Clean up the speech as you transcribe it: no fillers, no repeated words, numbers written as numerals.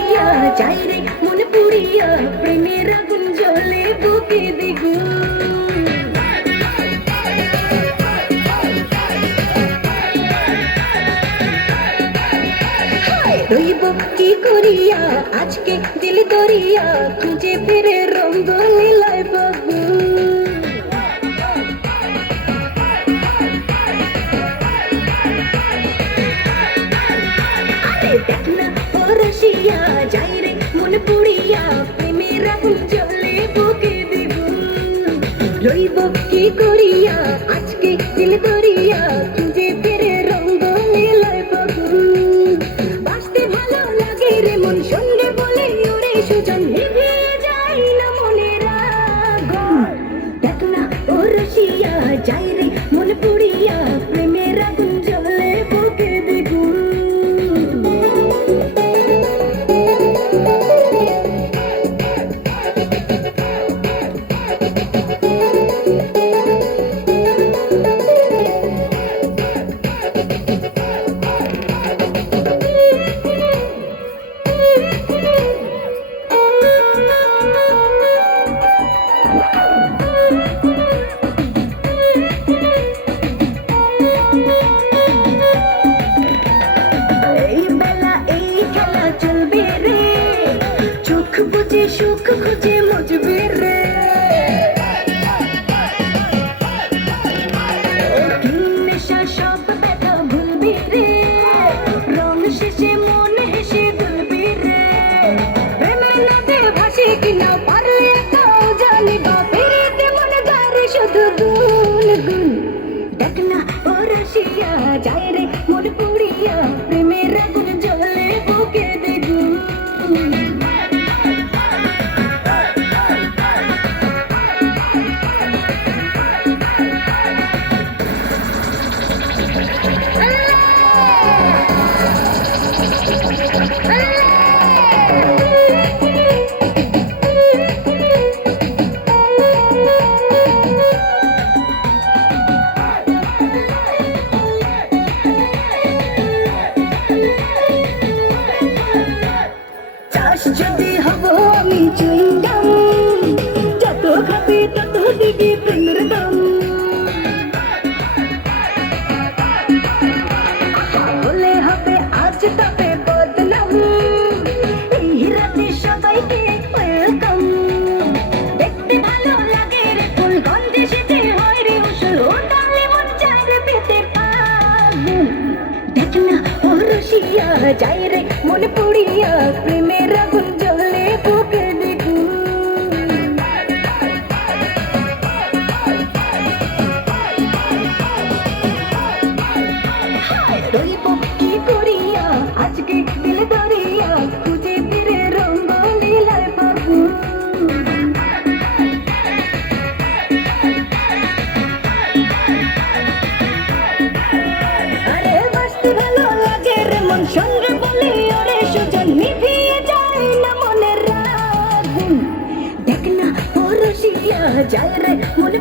করিয়া যাই রে মন পুড়িয়া প্রেমের আগুন জ্বলে বুকে দ্বিগুণ রইব কি করিয়া আজকে দিল দরিয়া খুঁজে ফিরে রঙ্গ লীলায় বাবু দেখ না পরশিয়া যাই রে মন পুড়িয়া প্রেমের আগুন জ্বলে বুকে দ্বিগুণ রইব কি করিয়া আজকে দিল দরিয়া খুঁজে ফিরে রঙ্গ লীলায় বাবু বাঁচতে ভালো লাগে রে মন সঙ্গে বলে ওরে সুজন নিভে যাই না মনের আগুন দেখ না পরশিয়া যাই রে মন পুড়িয়া প্রেমের আগুন জ্বলে বুকে দ্বিগুণ বুঝে সুখ খুঁজে মজবে রে নেশা সব ব্যথা ভুলবি রে রং শেষে মন হেসে দুলবি রে প্রেমে নদে ভাসে কিনা পারলে তাও জানিবা ফিরিতে মন গারে শুধু গুন গুন দেখ না পরশিয়া যায় রে মন পুড়িয়া প্রেমের আগুন জ্বলে বুকে দ্বিগুণ যদি হব আমি চুইংগাম যত খাবে তত দিবি প্রেমের দাম বলে হবে আজ তবে বদনাম এই রাতে সবাইকে ওয়েলকাম দেখতে ভালো লাগে রে ফুল গন্ধে সেজে হয় রে উসুল ওটালে মন চায় রে পেতে পাগুন দেখ না পরশিয়া যাই রে মন পুড়িয়া প্রেমের আগুন জ্বলে বুকে দ্বিগুণ রইব কি করিয়া আজকে দিল দরিয়া খুঁজে ফিরে রঙ্গ লীলায় বাবু আরে বাঁচতে ভালো লাগে রে মন সঙ্গে বলে ওরে সুজন নিভিয়ে যায় না মনের আগুন দেখ না পরশিয়া যায় রে মন